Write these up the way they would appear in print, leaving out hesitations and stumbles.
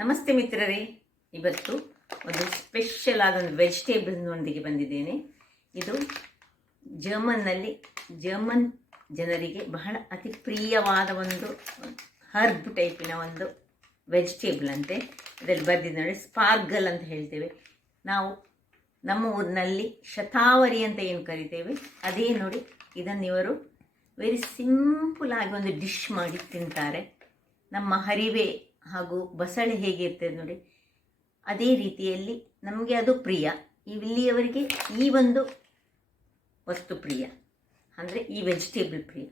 ನಮಸ್ತೆ ಮಿತ್ರರೇ, ಇವತ್ತು ಒಂದು ಸ್ಪೆಷಲ್ ಆದ ಒಂದು ವೆಜಿಟೇಬಲ್ನೊಂದಿಗೆ ಬಂದಿದ್ದೇನೆ. ಇದು ಜರ್ಮನ್ ಜನರಿಗೆ ಬಹಳ ಅತಿ ಪ್ರಿಯವಾದ ಒಂದು ಹರ್ಬ್ ಟೈಪಿನ ಒಂದು ವೆಜಿಟೇಬಲ್ ಅಂತೆ. ಇದರಲ್ಲಿ ಬರ್ದಿದ್ದು ನೋಡಿ, ಸ್ಪಾರ್ಗಲ್ ಅಂತ ಹೇಳ್ತೇವೆ ನಾವು. ನಮ್ಮ ಊರಿನಲ್ಲಿ ಶತಾವರಿ ಅಂತ ಏನು ಕರಿತೇವೆ ಅದೇ ನೋಡಿ. ಇದನ್ನು ಇವರು ವೆರಿ ಸಿಂಪಲ್ ಆಗಿ ಒಂದು ಡಿಶ್ ಮಾಡಿ ತಿಂತಾರೆ. ನಮ್ಮ ಹರಿವೆ ಹಾಗೂ ಬಸಳೆ ಹೇಗಿರ್ತದೆ ನೋಡಿ, ಅದೇ ರೀತಿಯಲ್ಲಿ ನಮಗೆ ಅದು ಪ್ರಿಯ. ಇಲ್ಲಿಯವರಿಗೆ ಈ ಒಂದು ವಸ್ತು ಪ್ರಿಯ, ಅಂದರೆ ಈ ವೆಜಿಟೇಬಲ್ ಪ್ರಿಯ.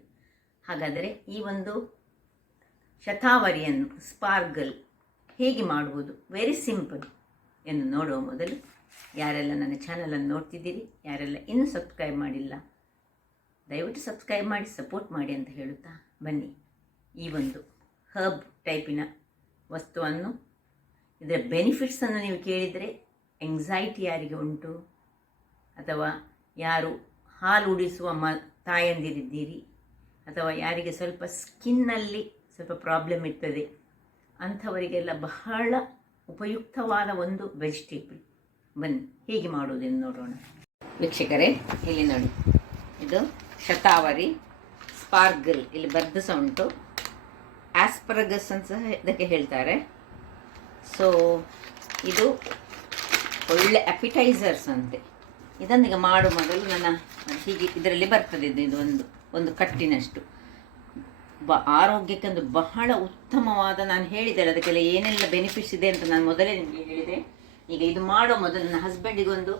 ಹಾಗಾದರೆ ಈ ಒಂದು ಶತಾವರಿಯನ್ನು ಸ್ಪಾರ್ಗಲ್ ಹೇಗೆ ಮಾಡುವುದು, ವೆರಿ ಸಿಂಪಲ್ ಎಂದು ನೋಡುವ ಮೊದಲು ಯಾರೆಲ್ಲ ನನ್ನ ಚಾನಲನ್ನು ನೋಡ್ತಿದ್ದೀರಿ, ಯಾರೆಲ್ಲ ಇನ್ನೂ ಸಬ್ಸ್ಕ್ರೈಬ್ ಮಾಡಿಲ್ಲ, ದಯವಿಟ್ಟು ಸಬ್ಸ್ಕ್ರೈಬ್ ಮಾಡಿ ಸಪೋರ್ಟ್ ಮಾಡಿ ಅಂತ ಹೇಳುತ್ತಾ ಬನ್ನಿ. ಈ ಒಂದು ಹರ್ಬ್ ಟೈಪಿನ ವಸ್ತುವನ್ನು, ಇದರ ಬೆನಿಫಿಟ್ಸನ್ನು ನೀವು ಕೇಳಿದರೆ, ಎಂಗ್ಸೈಟಿ ಯಾರಿಗೆ ಉಂಟು ಅಥವಾ ಯಾರು ಹಾಲು ಉಡಿಸುವ ತಾಯಂದಿರಿದ್ದೀರಿ ಅಥವಾ ಯಾರಿಗೆ ಸ್ವಲ್ಪ ಸ್ಕಿನ್ನಲ್ಲಿ ಸ್ವಲ್ಪ ಪ್ರಾಬ್ಲಮ್ ಇರ್ತದೆ ಅಂಥವರಿಗೆಲ್ಲ ಬಹಳ ಉಪಯುಕ್ತವಾದ ಒಂದು ವೆಜಿಟೇಬಲ್. ಬನ್ನಿ ಹೇಗೆ ಮಾಡುವುದೆಂದು ನೋಡೋಣ. ವೀಕ್ಷಕರೇ, ಇಲ್ಲಿ ನೋಡಿ, ಇದು ಶತಾವರಿ ಸ್ಪಾರ್ಗಲ್, ಇಲ್ಲಿ ಬರ್ದು ಸಹ ಉಂಟು. ಆಸ್ಪರಗಸ್ ಅಂತ ಸಹ ಇದಕ್ಕೆ ಹೇಳ್ತಾರೆ. ಸೊ ಇದು ಒಳ್ಳೆ ಅಪಿಟೈಸರ್ಸ್ ಅಂತೆ. ಇದನ್ನೀಗ ಮಾಡುವ ಮೊದಲು ನನ್ನ ಹೀಗೆ ಇದರಲ್ಲಿ ಬರ್ತದೆ, ಇದು ಒಂದು ಕಟ್ಟಿನಷ್ಟು ಆರೋಗ್ಯಕ್ಕೆ ಒಂದು ಬಹಳ ಉತ್ತಮವಾದ, ನಾನು ಹೇಳಿದೆ ಅದಕ್ಕೆಲ್ಲ ಏನೆಲ್ಲ ಬೆನಿಫಿಟ್ಸ್ ಇದೆ ಅಂತ ನಾನು ಮೊದಲೇ ನಿಮಗೆ ಹೇಳಿದೆ. ಈಗ ಇದು ಮಾಡೋ ಮೊದಲು ನನ್ನ ಹಸ್ಬೆಂಡಿಗೊಂದು,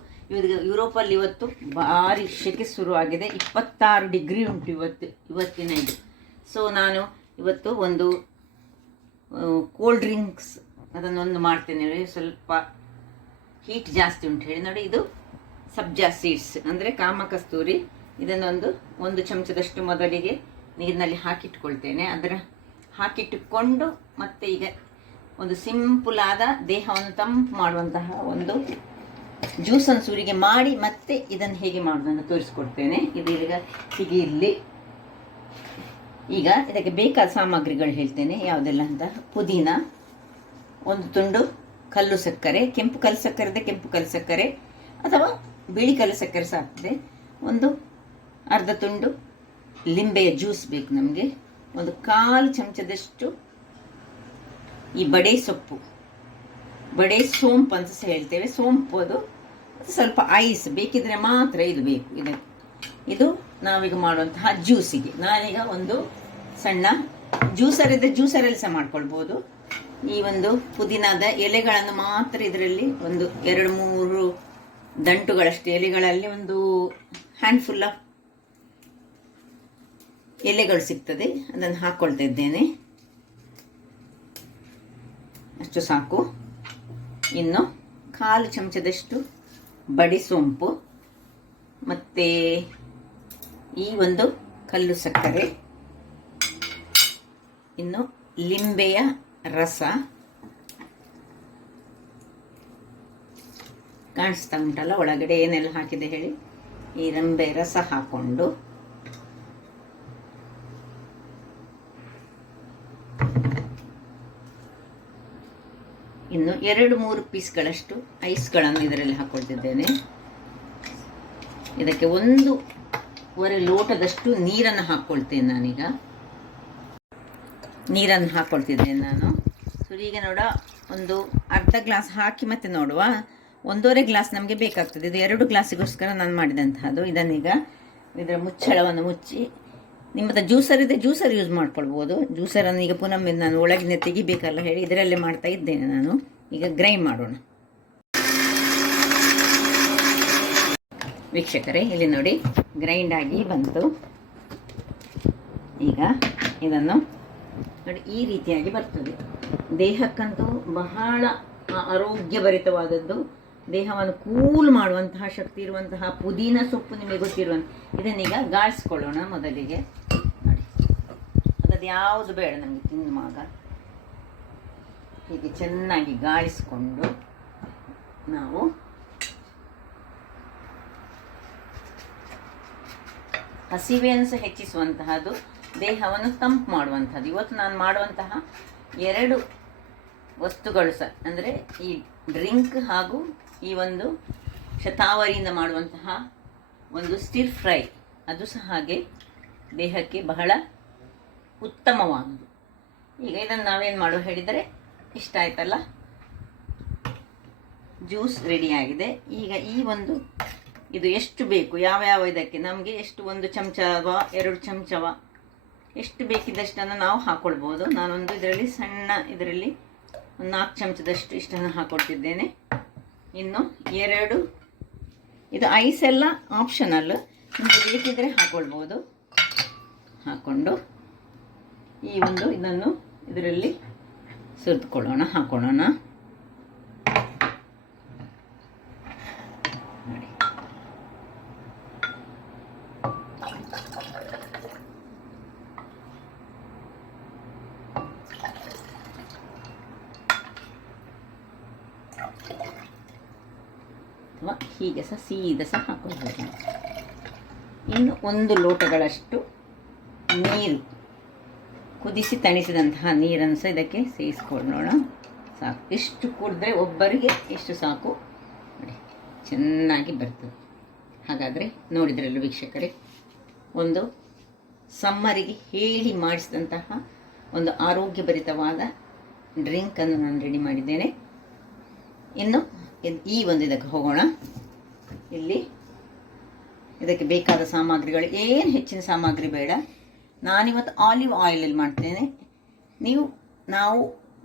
ಯುರೋಪಲ್ಲಿ ಇವತ್ತು ಭಾರಿ ಶೆಕೆ ಶುರುವಾಗಿದೆ, 26 ಡಿಗ್ರಿ ಉಂಟು ಇವತ್ತಿನ ಇದು. ಸೊ ನಾನು ಇವತ್ತು ಒಂದು ಕೋಲ್ಡ್ ಡ್ರಿಂಕ್ಸ್ ಅದನ್ನೊಂದು ಮಾಡ್ತೇನೆ. ಸ್ವಲ್ಪ ಹೀಟ್ ಜಾಸ್ತಿ ಉಂಟು ಹೇಳಿ ನೋಡಿ. ಇದು ಸಬ್ಜಾ ಸೀಡ್ಸ್ ಅಂದರೆ ಕಾಮಕಸ್ತೂರಿ. ಇದನ್ನೊಂದು 1 ಚಮಚದಷ್ಟು ಮೊದಲಿಗೆ ನೀರಿನಲ್ಲಿ ಹಾಕಿಟ್ಕೊಳ್ತೇನೆ. ಹಾಕಿಟ್ಟುಕೊಂಡು ಮತ್ತೆ ಈಗ ಒಂದು ಸಿಂಪಲ್ ಆದ ದೇಹವನ್ನು ತಂಪು ಮಾಡುವಂತಹ ಒಂದು ಜ್ಯೂಸನ್ನು ಸೂರಿಗೆ ಮಾಡಿ ಮತ್ತೆ ಇದನ್ನು ಹೇಗೆ ಮಾಡೋದನ್ನು ತೋರಿಸ್ಕೊಡ್ತೇನೆ. ಇದು ಈಗ ಹೀಗೆ ಇರಲಿ. ಈಗ ಇದಕ್ಕೆ ಬೇಕಾದ ಸಾಮಗ್ರಿಗಳು ಹೇಳ್ತೇನೆ ಯಾವುದೆಲ್ಲ ಅಂತ. ಪುದೀನ, ಒಂದು ತುಂಡು ಕಲ್ಲು ಸಕ್ಕರೆ, ಕೆಂಪು ಕಲ್ಲು ಸಕ್ಕರೆ ಇದೆ, ಕೆಂಪು ಕಲ್ಲು ಸಕ್ಕರೆ ಅಥವಾ ಬಿಳಿ ಕಲ್ಲು ಸಕ್ಕರೆ ಸಾಕ್ತದೆ. ಒಂದು ಅರ್ಧ ತುಂಡು ಲಿಂಬೆಯ ಜ್ಯೂಸ್ ಬೇಕು ನಮಗೆ. ಒಂದು 1/4 ಚಮಚದಷ್ಟು ಈ ಬಡೆ ಸೊಪ್ಪು, ಬಡೆ ಸೋಂಪು ಅಂತ ಸಹ ಹೇಳ್ತೇವೆ, ಸೋಂಪು. ಅದು ಸ್ವಲ್ಪ ಐಸ್ ಬೇಕಿದ್ರೆ ಮಾತ್ರ ಇದು ಬೇಕು. ಇದು ನಾವೀಗ ಮಾಡುವಂತಹ ಜ್ಯೂಸಿಗೆ. ನಾನೀಗ ಒಂದು ಸಣ್ಣ ಜ್ಯೂಸರ್ ಇದೆ, ಜ್ಯೂಸರಲ್ಲಿ ಸಹ ಮಾಡ್ಕೊಳ್ಬೋದು. ಈ ಒಂದು ಪುದೀನದ ಎಲೆಗಳನ್ನು ಮಾತ್ರ ಇದರಲ್ಲಿ ಒಂದು 2-3 ದಂಟುಗಳಷ್ಟು ಎಲೆಗಳಲ್ಲಿ ಒಂದು ಹ್ಯಾಂಡ್ಫುಲ್ ಆಫ್ ಎಲೆಗಳು ಸಿಗ್ತದೆ, ಅದನ್ನು ಹಾಕ್ಕೊಳ್ತಾ ಇದ್ದೇನೆ. ಅಷ್ಟು ಸಾಕು. ಇನ್ನು 1/4 ಚಮಚದಷ್ಟು ಬಡಿ ಸೋಂಪು, ಮತ್ತು ಈ ಒಂದು ಕಲ್ಲು ಸಕ್ಕರೆ, ಇನ್ನು ಲಿಂಬೆಯ ರಸ ಕಾಣಿಸ್ತಾ ಉಂಟಲ್ಲ ಒಳಗಡೆ ಏನೆಲ್ಲ ಹಾಕಿದೆ ಹೇಳಿ. ಈ ಲಿಂಬೆ ರಸ ಹಾಕೊಂಡು ಇನ್ನು 2-3 ಪೀಸ್ಗಳಷ್ಟು ಐಸ್ಗಳನ್ನು ಇದರಲ್ಲಿ ಹಾಕೊಳ್ತಿದ್ದೇನೆ. ಇದಕ್ಕೆ 1.5 ಲೋಟದಷ್ಟು ನೀರನ್ನು ಹಾಕ್ಕೊಳ್ತೇನೆ. ನಾನೀಗ ನೀರನ್ನು ಹಾಕ್ಕೊಳ್ತಿದ್ದೇನೆ ನಾನು. ಸೊ ಈಗ ನೋಡ, ಒಂದು ಅರ್ಧ ಗ್ಲಾಸ್ ಹಾಕಿ ಮತ್ತೆ ನೋಡುವ. 1.5 ಗ್ಲಾಸ್ ನಮಗೆ ಬೇಕಾಗ್ತದೆ. ಇದು 2 ಗ್ಲಾಸಿಗೋಸ್ಕರ ನಾನು ಮಾಡಿದಂತಹದ್ದು. ಇದನ್ನೀಗ ಇದರ ಮುಚ್ಚಳವನ್ನು ಮುಚ್ಚಿ, ನಿಮ್ಮ ಹತ್ರ ಜ್ಯೂಸರ್ ಇದೆ ಜ್ಯೂಸರ್ ಯೂಸ್ ಮಾಡ್ಕೊಳ್ಬೋದು. ಜ್ಯೂಸರನ್ನು ಈಗ ಪುನಃ ನಾನು ಒಳಗಿನ ತೆಗಿಬೇಕಲ್ಲ ಹೇಳಿ ಇದರಲ್ಲೇ ಮಾಡ್ತಾ ಇದ್ದೇನೆ ನಾನು. ಈಗ ಗ್ರೈಂಡ್ ಮಾಡೋಣ. ವೀಕ್ಷಕರೇ, ಇಲ್ಲಿ ನೋಡಿ, ಗ್ರೈಂಡ್ ಆಗಿ ಬಂತು. ಈಗ ಇದನ್ನು ನೋಡಿ, ಈ ರೀತಿಯಾಗಿ ಬರ್ತದೆ. ದೇಹಕ್ಕಂತೂ ಬಹಳ ಆರೋಗ್ಯಭರಿತವಾದದ್ದು, ದೇಹವನ್ನು ಕೂಲ್ ಮಾಡುವಂತಹ ಶಕ್ತಿ ಇರುವಂತಹ ಪುದೀನ ಸೊಪ್ಪು ನಿಮಗೆ ಗೊತ್ತಿರುವಂಥ. ಇದನ್ನೀಗ ಗಾಳಿಸ್ಕೊಳ್ಳೋಣ ಮೊದಲಿಗೆ. ನೋಡಿ, ಅದದು ಯಾವುದು ಬೇಡ ನಮಗೆ ತಿನ್ನುವಾಗ. ಹೀಗೆ ಚೆನ್ನಾಗಿ ಗಾಳಿಸ್ಕೊಂಡು ನಾವು ಹಸಿವೆಯನ್ನು ಸಹ ಹೆಚ್ಚಿಸುವಂತಹದ್ದು, ದೇಹವನ್ನು ತಂಪು ಮಾಡುವಂಥದ್ದು. ಇವತ್ತು ನಾನು ಮಾಡುವಂತಹ 2 ವಸ್ತುಗಳು ಸಹ ಅಂದರೆ ಈ ಡ್ರಿಂಕ್ ಹಾಗೂ ಈ ಒಂದು ಶತಾವರಿಯಿಂದ ಮಾಡುವಂತಹ ಒಂದು ಸ್ಟಿರ್ ಫ್ರೈ ಅದು ಸಹ ಹಾಗೆ ದೇಹಕ್ಕೆ ಬಹಳ ಉತ್ತಮವಾದುದು. ಈಗ ಇದನ್ನು ನಾವೇನು ಮಾಡುವ ಹೇಳಿದರೆ, ಇಷ್ಟ ಆಯ್ತಲ್ಲ, ಜ್ಯೂಸ್ ರೆಡಿಯಾಗಿದೆ. ಈಗ ಈ ಒಂದು ಇದು ಎಷ್ಟು ಬೇಕು, ಯಾವ ಯಾವ ಇದಕ್ಕೆ ನಮಗೆ ಎಷ್ಟು, 1 ಚಮಚವ 2 ಚಮಚವ ಎಷ್ಟು ಬೇಕಿದ್ದಷ್ಟನ್ನು ನಾವು ಹಾಕ್ಕೊಳ್ಬೋದು. ನಾನೊಂದು ಇದರಲ್ಲಿ ಸಣ್ಣ ಇದರಲ್ಲಿ 4 ಚಮಚದಷ್ಟು ಇಷ್ಟನ್ನು ಹಾಕ್ಕೊಳ್ತಿದ್ದೇನೆ. ಇನ್ನು 2 ಇದು ಐಸ್ ಎಲ್ಲ ಆಪ್ಷನಲ್, ನಿಮಗೆ ಬೇಕಿದ್ರೆ ಹಾಕ್ಕೊಳ್ಬೋದು. ಹಾಕ್ಕೊಂಡು ಈ ಒಂದು ಇದನ್ನು ಇದರಲ್ಲಿ ಸುರಿದುಕೊಳ್ಳೋಣ, ಹಾಕೊಳ್ಳೋಣ. ನೋಡಿ, ಅಥವಾ ಹೀಗೆ ಸಹ ಸೀದಾ ಸಹ ಹಾಕೊಳ್ಬೋದು. ಇನ್ನು 1 ಲೋಟಗಳಷ್ಟು ನೀರು, ಕುದಿಸಿ ತಣಿಸಿದಂತಹ ನೀರನ್ನು ಸಹ ಇದಕ್ಕೆ ಸೇರಿಸ್ಕೊಳ್ಳೋಣ. ಸಾಕು, ಎಷ್ಟು ಕುಡಿದ್ರೆ ಒಬ್ಬರಿಗೆ ಎಷ್ಟು ಸಾಕು ನೋಡಿ, ಚೆನ್ನಾಗಿ ಬರ್ತದೆ. ಹಾಗಾದರೆ ನೋಡಿದ್ರಲ್ಲ ವೀಕ್ಷಕರೇ, ಒಂದು ಸಮ್ಮರಿಗೆ ಹೇಳಿ ಮಾಡಿಸಿದಂತಹ ಒಂದು ಆರೋಗ್ಯಭರಿತವಾದ ಡ್ರಿಂಕನ್ನು ನಾನು ರೆಡಿ ಮಾಡಿದ್ದೇನೆ. ಇನ್ನು ಈ ಒಂದು ಇದಕ್ಕೆ ಹೋಗೋಣ. ಇಲ್ಲಿ ಇದಕ್ಕೆ ಬೇಕಾದ ಸಾಮಗ್ರಿಗಳು ಏನು ಹೆಚ್ಚಿನ ಸಾಮಗ್ರಿ ಬೇಡ. ನಾನಿವತ್ತು ಆಲಿವ್ ಆಯಿಲಲ್ಲಿ ಮಾಡ್ತೇನೆ. ನಾವು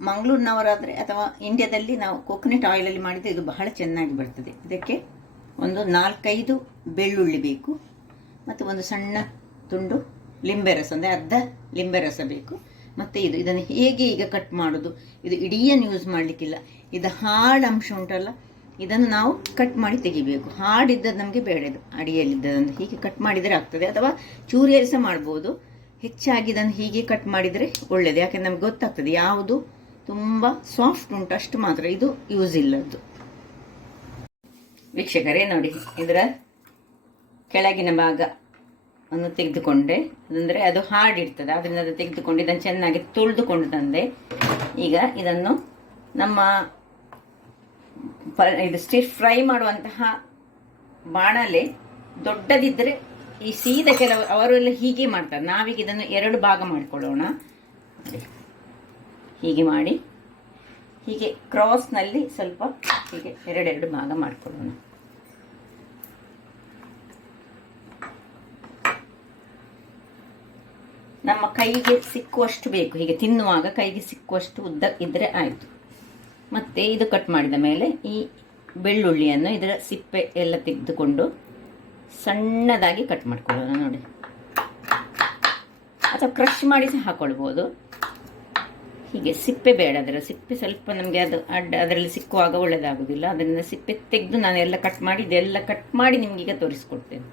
ಮಂಗಳೂರಿನವರಾದರೆ ಅಥವಾ ಇಂಡಿಯಾದಲ್ಲಿ ನಾವು ಕೋಕೋನಟ್ ಆಯಿಲಲ್ಲಿ ಮಾಡಿದರೆ ಇದು ಬಹಳ ಚೆನ್ನಾಗಿ ಬರ್ತದೆ. ಇದಕ್ಕೆ ಒಂದು 4-5 ಬೆಳ್ಳುಳ್ಳಿ ಬೇಕು, ಮತ್ತು ಒಂದು ಸಣ್ಣ ತುಂಡು ಲಿಂಬೆ ರಸ, ಅಂದರೆ ಅರ್ಧ ಲಿಂಬೆ ರಸ ಬೇಕು. ಮತ್ತು ಇದನ್ನು ಹೇಗೆ ಈಗ ಕಟ್ ಮಾಡೋದು, ಇದು ಇಡೀಯನ್ನು ಯೂಸ್ ಮಾಡಲಿಕ್ಕಿಲ್ಲ. ಇದು ಹಾರ್ಡ್ ಅಂಶ ಉಂಟಲ್ಲ, ಇದನ್ನು ನಾವು ಕಟ್ ಮಾಡಿ ತೆಗಿಬೇಕು. ಹಾರ್ಡಿದ್ದದ್ದು ನಮಗೆ ಬೇಡ, ಇದು ಅಡಿಯಲ್ಲಿದ್ದದನ್ನು ಹೀಗೆ ಕಟ್ ಮಾಡಿದರೆ ಆಗ್ತದೆ, ಅಥವಾ ಚೂರಿಯಲ್ಲಿ ಸಹ ಮಾಡ್ಬೋದು. ಹೆಚ್ಚಾಗಿ ಇದನ್ನು ಹೀಗೆ ಕಟ್ ಮಾಡಿದರೆ ಒಳ್ಳೆಯದು, ಯಾಕೆಂದ್ರೆ ನಮ್ಗೆ ಗೊತ್ತಾಗ್ತದೆ ಯಾವುದು ತುಂಬ ಸಾಫ್ಟ್ ಉಂಟು ಅಷ್ಟು ಮಾತ್ರ, ಇದು ಯೂಸ್ ಇಲ್ಲದ್ದು. ವೀಕ್ಷಕರೇ ನೋಡಿ, ಇದರ ಕೆಳಗಿನ ಭಾಗ ಅನ್ನು ತೆಗೆದುಕೊಂಡೆ, ಅದಂದರೆ ಅದು ಹಾರ್ಡ್ ಇರ್ತದೆ, ಅದರಿಂದ ಅದು ತೆಗೆದುಕೊಂಡು ಇದನ್ನು ಚೆನ್ನಾಗಿ ತೊಳೆದುಕೊಂಡು ತಂದೆ. ಈಗ ಇದನ್ನು ನಮ್ಮ ಇದು ಸ್ಟಿರ್ ಫ್ರೈ ಮಾಡುವಂತಹ ಬಾಣಲೆ ದೊಡ್ಡದಿದ್ದರೆ, ಈ ಸೀದಾ ಅವರೆಲ್ಲ ಹೀಗೆ ಮಾಡ್ತಾರೆ, ನಾವೀಗ ಇದನ್ನು 2 ಭಾಗ ಮಾಡಿಕೊಳ್ಳೋಣ. ಹೀಗೆ ಮಾಡಿ ಹೀಗೆ ಕ್ರಾಸ್ನಲ್ಲಿ ಸ್ವಲ್ಪ ಹೀಗೆ 2 ಭಾಗ ಮಾಡಿಕೊಳ್ಳೋಣ. ನಮ್ಮ ಕೈಗೆ ಸಿಕ್ಕುವಷ್ಟು ಬೇಕು, ಹೀಗೆ ತಿನ್ನುವಾಗ ಕೈಗೆ ಸಿಕ್ಕುವಷ್ಟು ಉದ್ದ ಇದ್ದರೆ ಆಯಿತು. ಮತ್ತು ಇದು ಕಟ್ ಮಾಡಿದ ಮೇಲೆ ಈ ಬೆಳ್ಳುಳ್ಳಿಯನ್ನು ಇದರ ಸಿಪ್ಪೆ ಎಲ್ಲ ತೆಗೆದುಕೊಂಡು ಸಣ್ಣದಾಗಿ ಕಟ್ ಮಾಡ್ಕೊಳ್ಳೋಣ ನೋಡಿ, ಅಥವಾ ಕ್ರಷ್ ಮಾಡಿ ಸಹ ಹಾಕ್ಕೊಳ್ಬೋದು. ಹೀಗೆ ಸಿಪ್ಪೆ ಬೇಡ, ಅದರ ಸಿಪ್ಪೆ ಸ್ವಲ್ಪ ನಮಗೆ ಅದು ಅದರಲ್ಲಿ ಸಿಕ್ಕುವಾಗ ಒಳ್ಳೆಯದಾಗೋದಿಲ್ಲ. ಅದರಿಂದ ಸಿಪ್ಪೆ ತೆಗೆದು ನಾನು ಎಲ್ಲ ಕಟ್ ಮಾಡಿ, ಇದೆಲ್ಲ ಕಟ್ ಮಾಡಿ ನಿಮಗೀಗ ತೋರಿಸ್ಕೊಡ್ತೇನೆ.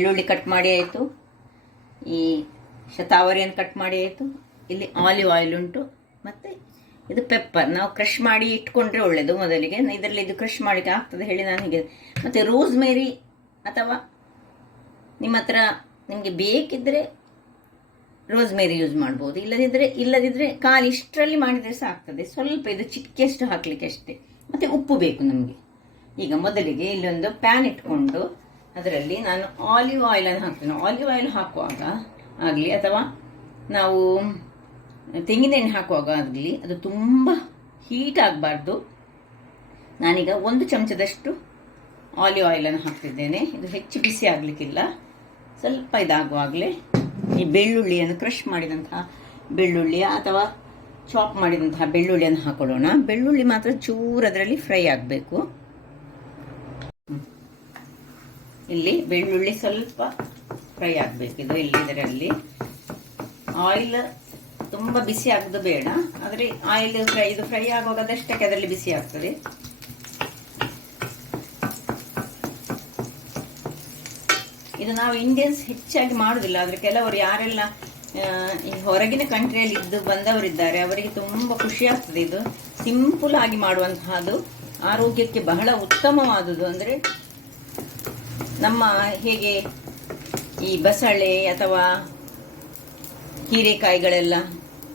ಬೆಳ್ಳುಳ್ಳಿ ಕಟ್ ಮಾಡಿ ಆಯಿತು, ಈ ಶತಾವರಿಯನ್ನು ಕಟ್ ಮಾಡಿ ಆಯಿತು, ಇಲ್ಲಿ ಆಲಿವ್ ಆಯಿಲ್ ಉಂಟು, ಮತ್ತು ಇದು ಪೆಪ್ಪರ್ ನಾವು ಕ್ರಷ್ ಮಾಡಿ ಇಟ್ಕೊಂಡ್ರೆ ಒಳ್ಳೆಯದು. ಮೊದಲಿಗೆ ಇದರಲ್ಲಿ ಇದು ಕ್ರಷ್ ಮಾಡಲಿಕ್ಕೆ ಆಗ್ತದೆ ಹೇಳಿ ನಾನು ಹೀಗೆ. ಮತ್ತು ರೋಸ್ಮೇರಿ ಅಥವಾ ನಿಮ್ಮ ಹತ್ರ ನಿಮಗೆ ಬೇಕಿದ್ದರೆ ರೋಸ್ಮೇರಿ ಯೂಸ್ ಮಾಡ್ಬೋದು, ಇಲ್ಲದಿದ್ದರೆ ಖಾಲಿ ಇಷ್ಟರಲ್ಲಿ ಮಾಡಿದರೆ ಸಹ ಆಗ್ತದೆ. ಸ್ವಲ್ಪ ಇದು ಚಿಕ್ಕಷ್ಟು ಹಾಕಲಿಕ್ಕೆ ಅಷ್ಟೇ. ಮತ್ತು ಉಪ್ಪು ಬೇಕು ನಮಗೆ. ಈಗ ಮೊದಲಿಗೆ ಇಲ್ಲೊಂದು ಪ್ಯಾನ್ ಇಟ್ಕೊಂಡು ಅದರಲ್ಲಿ ನಾನು ಆಲಿವ್ ಆಯಿಲನ್ನು ಹಾಕ್ತೇನೆ. ಆಲಿವ್ ಆಯಿಲ್ ಹಾಕುವಾಗ ಆಗಲಿ ಅಥವಾ ನಾವು ತೆಂಗಿನೆಣ್ಣೆ ಹಾಕುವಾಗ ಆಗಲಿ, ಅದು ತುಂಬ ಹೀಟ್ ಆಗಬಾರ್ದು. ನಾನೀಗ 1 ಚಮಚದಷ್ಟು ಆಲಿವ್ ಆಯಿಲನ್ನು ಹಾಕ್ತಿದ್ದೇನೆ. ಇದು ಹೆಚ್ಚು ಬಿಸಿ ಆಗಲಿಕ್ಕಿಲ್ಲ, ಸ್ವಲ್ಪ ಇದಾಗುವಾಗಲೇ ಈ ಬೆಳ್ಳುಳ್ಳಿಯನ್ನು ಕ್ರಷ್ ಮಾಡಿದಂತಹ ಬೆಳ್ಳುಳ್ಳಿಯ ಅಥವಾ ಚಾಪ್ ಮಾಡಿದಂತಹ ಬೆಳ್ಳುಳ್ಳಿಯನ್ನು ಹಾಕೊಳ್ಳೋಣ. ಬೆಳ್ಳುಳ್ಳಿ ಮಾತ್ರ ಚೂರು ಅದರಲ್ಲಿ ಫ್ರೈ ಆಗಬೇಕು. ಇಲ್ಲಿ ಬೆಳ್ಳುಳ್ಳಿ ಸ್ವಲ್ಪ ಫ್ರೈ ಆಗಬೇಕು. ಇದು ಇಲ್ಲಿ ಇದರಲ್ಲಿ ಆಯಿಲ್ ತುಂಬ ಬಿಸಿ ಆಗೋದು ಬೇಡ, ಆದರೆ ಆಯಿಲ್ ಇದು ಫ್ರೈ ಆಗುವಾಗ ಅದಷ್ಟಕ್ಕೆ ಅದರಲ್ಲಿ ಬಿಸಿ ಆಗ್ತದೆ. ಇದು ನಾವು ಇಂಡಿಯನ್ಸ್ ಹೆಚ್ಚಾಗಿ ಮಾಡುವುದಿಲ್ಲ, ಆದರೆ ಕೆಲವರು ಯಾರೆಲ್ಲ ಈ ಹೊರಗಿನ ಕಂಟ್ರಿಯಲ್ಲಿ ಇದ್ದು ಬಂದವರಿದ್ದಾರೆ ಅವರಿಗೆ ತುಂಬ ಖುಷಿ ಆಗ್ತದೆ. ಇದು ಸಿಂಪಲ್ ಆಗಿ ಮಾಡುವಂತಹದ್ದು, ಆರೋಗ್ಯಕ್ಕೆ ಬಹಳ ಉತ್ತಮವಾದುದು. ಅಂದರೆ ನಮ್ಮ ಹೇಗೆ ಈ ಬಸಳೆ ಅಥವಾ ಹೀರೆಕಾಯಿಗಳೆಲ್ಲ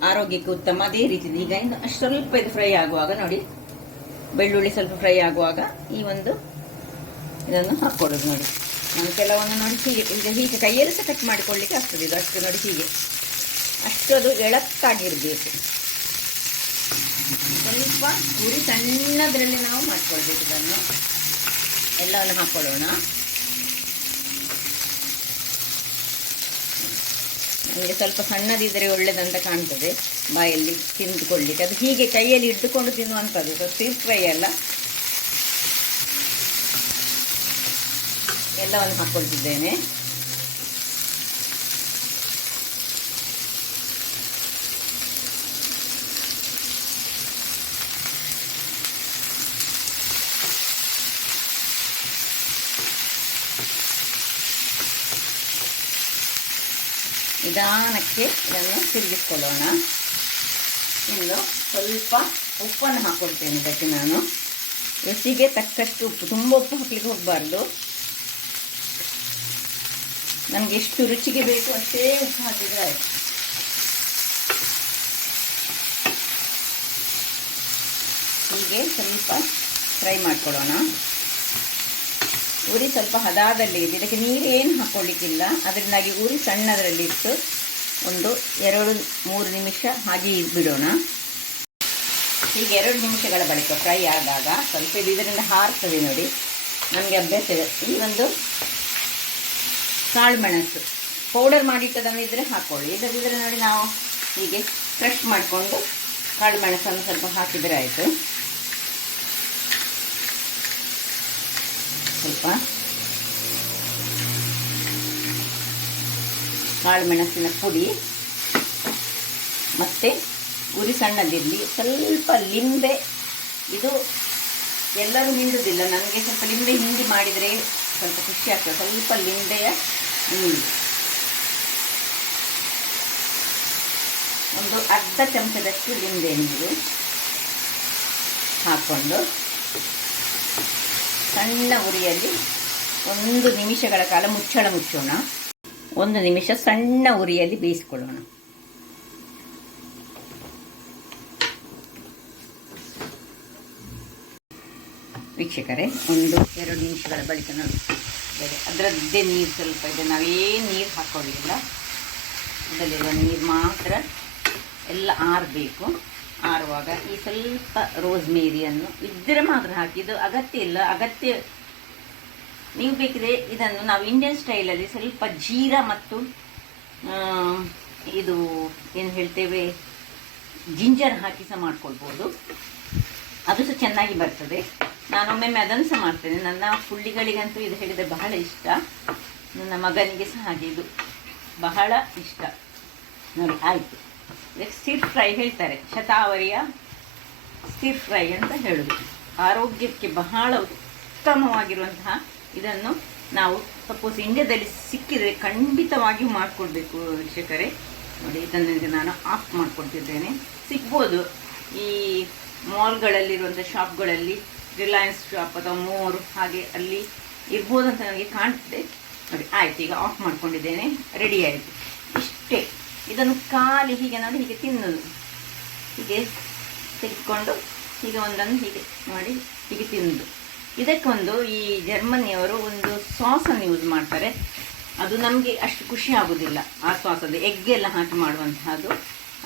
ಆರೋಗ್ಯಕ್ಕೆ ಉತ್ತಮ. ಅದೇ ರೀತಿ ಈಗ ಇನ್ನು ಅಷ್ಟು ಸ್ವಲ್ಪ ಇದು ಫ್ರೈ ಆಗುವಾಗ ನೋಡಿ, ಬೆಳ್ಳುಳ್ಳಿ ಸ್ವಲ್ಪ ಫ್ರೈ ಆಗುವಾಗ ಈ ಒಂದು ಇದನ್ನು ಹಾಕ್ಕೊಳ್ಳೋದು ನೋಡಿ. ನಾನು ಕೆಲವೊಂದು ನೋಡಿ ಹೀಗೆ ಕೈಯಲ್ಲಿ ಸಹ ಕಟ್ ಮಾಡಿಕೊಳ್ಳಿಕ್ಕೆ ಆಗ್ತದೆ. ಇದು ಅಷ್ಟು ನೋಡಿ ಹೀಗೆ ಅಷ್ಟು ಅದು ಎಳತ್ತಾಗಿರಬೇಕು. ಸ್ವಲ್ಪ ಉರಿ ಸಣ್ಣದರಲ್ಲಿ ನಾವು ಮಾಡ್ಕೊಳ್ಬೇಕು. ಇದನ್ನು ಎಲ್ಲವನ್ನು ಹಾಕ್ಕೊಳ್ಳೋಣ. ನನಗೆ ಸ್ವಲ್ಪ ಸಣ್ಣದಿದ್ದರೆ ಒಳ್ಳೆದಂತ ಕಾಣ್ತದೆ ಬಾಯಲ್ಲಿ ತಿಂದುಕೊಳ್ಳಿಕ್ಕೆ. ಅದು ಹೀಗೆ ಕೈಯಲ್ಲಿ ಇಟ್ಟುಕೊಂಡು ತಿನ್ನುವಂಥದ್ದು. ಸ್ಟಿರ್ ಫ್ರೈ ಅಲ್ಲ. ಎಲ್ಲವನ್ನು ಹಾಕ್ಕೊಳ್ತಿದ್ದೇನೆ. ನಿಧಾನಕ್ಕೆ ಇದನ್ನು ತಿರುಗಿಸ್ಕೊಳ್ಳೋಣ. ಇನ್ನು ಸ್ವಲ್ಪ ಉಪ್ಪನ್ನು ಹಾಕ್ಕೊಳ್ತೇನೆ ಇದಕ್ಕೆ. ನಾನು ರುಚಿಗೆ ತಕ್ಕಷ್ಟು ಉಪ್ಪು, ತುಂಬ ಉಪ್ಪು ಹಾಕ್ಲಿಕ್ಕೆ ಹೋಗಬಾರ್ದು. ನಮಗೆ ಎಷ್ಟು ರುಚಿಗೆ ಬೇಕು ಅಷ್ಟೇ ಉಪ್ಪು ಹಾಕಿದರೆ ಆಯಿತು. ಹೀಗೆ ಸ್ವಲ್ಪ ಫ್ರೈ ಮಾಡ್ಕೊಳ್ಳೋಣ. ಉರಿ ಸ್ವಲ್ಪ ಹದಾದಲ್ಲಿ ಇದೆ. ಇದಕ್ಕೆ ನೀರೇನು ಹಾಕ್ಕೊಳ್ಳಿಕ್ಕಿಲ್ಲ. ಅದರಿಂದಾಗಿ ಉರಿ ಸಣ್ಣದರಲ್ಲಿ ಇಟ್ಟು ಒಂದು 2-3 ನಿಮಿಷ ಹಾಗೆ ಬಿಡೋಣ. ಹೀಗೆ 2 ನಿಮಿಷಗಳ ಬಳಿಕ ಫ್ರೈ ಆದಾಗ ಸ್ವಲ್ಪ ಇದರಿಂದ ಹಾರ್ತದೆ ನೋಡಿ. ನಮಗೆ ಅಭ್ಯಾಸ ಇದೆ. ಈ ಒಂದು ಕಾಳು ಮೆಣಸು ಪೌಡರ್ ಮಾಡಿಟ್ಟದನ್ನು ಇದ್ದರೆ ಹಾಕ್ಕೊಳ್ಳಿ. ಇಲ್ಲದಿದ್ದರೆ ನೋಡಿ ನಾವು ಹೀಗೆ ಕ್ರಷ್ ಮಾಡಿಕೊಂಡು ಕಾಳು ಮೆಣಸನ್ನು ಸ್ವಲ್ಪ ಹಾಕಿದರೆ ಆಯಿತು. ಸ್ವಲ್ಪ ಕಾಳು ಮೆಣಸಿನ ಪುಡಿ ಮತ್ತು ಉರಿ ಸಣ್ಣದಿರಲಿ. ಸ್ವಲ್ಪ ಲಿಂಬೆ, ಇದು ಎಲ್ಲರೂ ಹಿಂಡುವುದಿಲ್ಲ. ನನಗೆ ಸ್ವಲ್ಪ ಲಿಂಬೆ ಹಿಂಡಿ ಮಾಡಿದರೆ ಸ್ವಲ್ಪ ಖುಷಿ ಆಗ್ತದೆ. ಸ್ವಲ್ಪ ಲಿಂಬೆಯ ನೀರು, ಒಂದು ಅರ್ಧ ಚಮಚದಷ್ಟು ಲಿಂಬೆ ನೀರು ಹಾಕ್ಕೊಂಡು ಸಣ್ಣ ಉರಿಯಲ್ಲಿ 1 ನಿಮಿಷಗಳ ಕಾಲ ಮುಚ್ಚೋಣ. 1 ನಿಮಿಷ ಸಣ್ಣ ಉರಿಯಲ್ಲಿ ಬೇಯಿಸ್ಕೊಳ್ಳೋಣ. ವೀಕ್ಷಕರೇ, 1-2 ನಿಮಿಷಗಳ ಬಳಿಕ ನೋಡಿ ಅದರದ್ದೇ ನೀರು ಸ್ವಲ್ಪ ಇದೆ. ನಾವೇನು ನೀರು ಹಾಕ್ಕೊಳ್ಳಿಲ್ಲ. ಅದರಲ್ಲಿರುವ ನೀರು ಮಾತ್ರ ಎಲ್ಲ ಆರಬೇಕು. ಆರುವಾಗ ಈ ಸ್ವಲ್ಪ ರೋಸ್ಮೇರಿಯನ್ನು ಇದ್ದರೆ ಮಾತ್ರ ಹಾಕಿ. ಇದು ಅಗತ್ಯ ಇಲ್ಲ. ಅಗತ್ಯ ನೀವು ಬೇಕಿದ್ರೆ ಇದನ್ನು ನಾವು ಇಂಡಿಯನ್ ಸ್ಟೈಲಲ್ಲಿ ಸ್ವಲ್ಪ ಜೀರಾ ಮತ್ತು ಇದು ಏನು ಹೇಳ್ತೇವೆ ಜಿಂಜರ್ ಹಾಕಿ ಸಹ ಮಾಡ್ಕೊಳ್ಬೋದು. ಅದು ಸಹ ಚೆನ್ನಾಗಿ ಬರ್ತದೆ. ನಾನೊಮ್ಮೊಮ್ಮೆ ಅದನ್ನು ಸಹ ಮಾಡ್ತೇನೆ. ನನ್ನ ಪುಳ್ಳಿಗಳಿಗಂತೂ ಇದು ಹೇಳಿದರೆ ಬಹಳ ಇಷ್ಟ. ನನ್ನ ಮಗನಿಗೆ ಸಹ ಹಾಗೆ ಇದು ಬಹಳ ಇಷ್ಟ. ನೋಡಿ ಆಯಿತು. ಸ್ಟಿರ್ ಫ್ರೈ ಹೇಳ್ತಾರೆ, ಶತಾವರಿಯ ಸ್ಟಿರ್ ಫ್ರೈ ಅಂತ ಹೇಳುವುದು. ಆರೋಗ್ಯಕ್ಕೆ ಬಹಳ ಉತ್ತಮವಾಗಿರುವಂತಹ ಇದನ್ನು ನಾವು ಸಪೋಸ್ ಇಂಡಿಯಾದಲ್ಲಿ ಸಿಕ್ಕಿದರೆ ಖಂಡಿತವಾಗಿಯೂ ಮಾಡಿಕೊಡ್ಬೇಕು ವೀಕ್ಷಕರೇ. ನೋಡಿ ಇದನ್ನು ನಾನು ಆಫ್ ಮಾಡಿಕೊಡ್ತಿದ್ದೇನೆ. ಸಿಗ್ಬೋದು ಈ ಮಾಲ್ಗಳಲ್ಲಿರುವಂಥ ಶಾಪ್ಗಳಲ್ಲಿ, ರಿಲಯನ್ಸ್ ಶಾಪ್ ಅಥವಾ ಮೋರ್ ಹಾಗೆ ಅಲ್ಲಿ ಇರ್ಬೋದು ಅಂತ ನನಗೆ ಕಾಣ್ತದೆ. ನೋಡಿ ಆಯಿತು, ಈಗ ಆಫ್ ಮಾಡ್ಕೊಂಡಿದ್ದೇನೆ. ರೆಡಿ ಆಯಿತು. ಇಷ್ಟೇ. ಇದನ್ನು ಖಾಲಿ ಹೀಗೆ ನೋಡಿ ಹೀಗೆ ತಿನ್ನೋದು. ಹೀಗೆ ತೆಗೆದುಕೊಂಡು ಹೀಗೆ ಒಂದನ್ನು ಹೀಗೆ ಮಾಡಿ ಹೀಗೆ ತಿನ್ನೋದು. ಇದಕ್ಕೊಂದು ಈ ಜರ್ಮನಿಯವರು ಒಂದು ಸಾಸನ್ನು ಯೂಸ್ ಮಾಡ್ತಾರೆ. ಅದು ನಮಗೆ ಅಷ್ಟು ಖುಷಿ ಆಗೋದಿಲ್ಲ. ಆ ಸಾಸದು ಎಗ್ ಎಲ್ಲ ಹಾಕಿ ಮಾಡುವಂತಹದ್ದು.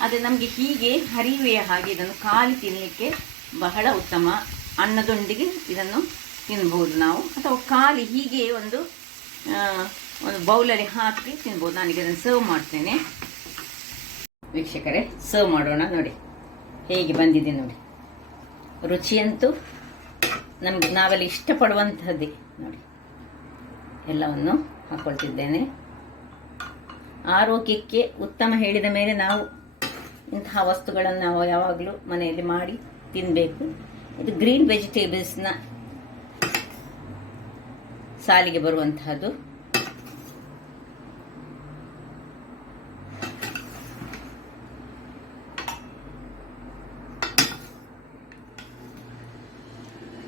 ಆದರೆ ನಮಗೆ ಹೀಗೆ ಹರಿವೆಯ ಹಾಗೆ ಇದನ್ನು ಖಾಲಿ ತಿನ್ನಲಿಕ್ಕೆ ಬಹಳ ಉತ್ತಮ. ಅನ್ನದೊಂದಿಗೆ ಇದನ್ನು ತಿನ್ಬೋದು ನಾವು, ಅಥವಾ ಖಾಲಿ ಹೀಗೆ ಒಂದು ಬೌಲಲ್ಲಿ ಹಾಕಿ ತಿನ್ಬೋದು. ನಾನೀಗ ಅದನ್ನು ಸರ್ವ್ ಮಾಡ್ತೇನೆ. ವೀಕ್ಷಕರೇ, ಸರ್ವ್ ಮಾಡೋಣ. ನೋಡಿ ಹೇಗೆ ಬಂದಿದೆ ನೋಡಿ. ರುಚಿಯಂತೂ ನಮಗೆ ನಾವೆಲ್ಲ ಇಷ್ಟಪಡುವಂತಹದ್ದೇ. ನೋಡಿ ಎಲ್ಲವನ್ನು ಹಾಕ್ಕೊಳ್ತಿದ್ದೇನೆ. ಆರೋಗ್ಯಕ್ಕೆ ಉತ್ತಮ ಹೇಳಿದ ಮೇಲೆ ನಾವು ಇಂತಹ ವಸ್ತುಗಳನ್ನು ನಾವು ಯಾವಾಗಲೂ ಮನೆಯಲ್ಲಿ ಮಾಡಿ ತಿನ್ನಬೇಕು. ಇದು ಗ್ರೀನ್ ವೆಜಿಟೇಬಲ್ಸ್ನ ಸಾಲಿಗೆ ಬರುವಂತಹದ್ದು.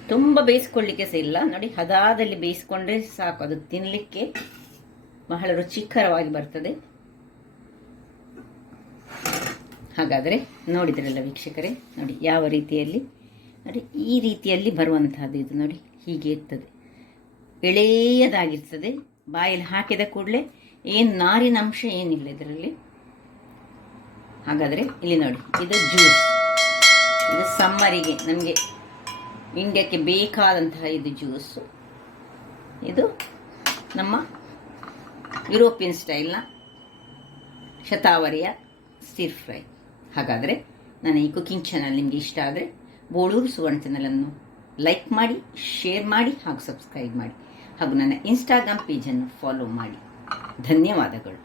ತುಂಬ ಬೇಯಿಸ್ಕೊಳ್ಳಿಕ್ಕೆ ಸಹ ಇಲ್ಲ. ನೋಡಿ ಹದಾದಲ್ಲಿ ಬೇಯಿಸ್ಕೊಂಡ್ರೆ ಸಾಕು. ಅದು ತಿನ್ನಲಿಕ್ಕೆ ಬಹಳ ರುಚಿಕರವಾಗಿ ಬರ್ತದೆ. ಹಾಗಾದರೆ ನೋಡಿದ್ರಲ್ಲ ವೀಕ್ಷಕರೇ, ನೋಡಿ ಯಾವ ರೀತಿಯಲ್ಲಿ, ನೋಡಿ ಈ ರೀತಿಯಲ್ಲಿ ಬರುವಂತಹದ್ದು ಇದು. ನೋಡಿ ಹೀಗೆ ಇರ್ತದೆ, ಎಳೆಯದಾಗಿರ್ತದೆ. ಬಾಯಲ್ಲಿ ಹಾಕಿದ ಕೂಡಲೇ ಏನು ನಾರಿನ ಅಂಶ ಏನಿಲ್ಲ ಇದರಲ್ಲಿ. ಹಾಗಾದರೆ ಇಲ್ಲಿ ನೋಡಿ, ಇದು ಜ್ಯೂಸ್, ಇದು ಸಮ್ಮರಿಗೆ ನಮಗೆ ಇಂಡಿಯಾಕ್ಕೆ ಬೇಕಾದಂತಹ ಇದು ಜ್ಯೂಸು. ಇದು ನಮ್ಮ ಯುರೋಪಿಯನ್ ಸ್ಟೈಲ್ನ ಶತಾವರಿಯ ಸ್ಟಿರ್ ಫ್ರೈ. ಹಾಗಾದರೆ ನನ್ನ ಈ ಕುಕಿಂಗ್ ಚಾನಲ್ ನಿಮಗೆ ಇಷ್ಟ ಆದರೆ ಬೋಳೂರು ಸುವರ್ಣ ಚಾನಲನ್ನು ಲೈಕ್ ಮಾಡಿ, ಶೇರ್ ಮಾಡಿ ಹಾಗೂ ಸಬ್ಸ್ಕ್ರೈಬ್ ಮಾಡಿ ಹಾಗೂ ನನ್ನ ಇನ್ಸ್ಟಾಗ್ರಾಮ್ ಪೇಜನ್ನು ಫಾಲೋ ಮಾಡಿ. ಧನ್ಯವಾದಗಳು.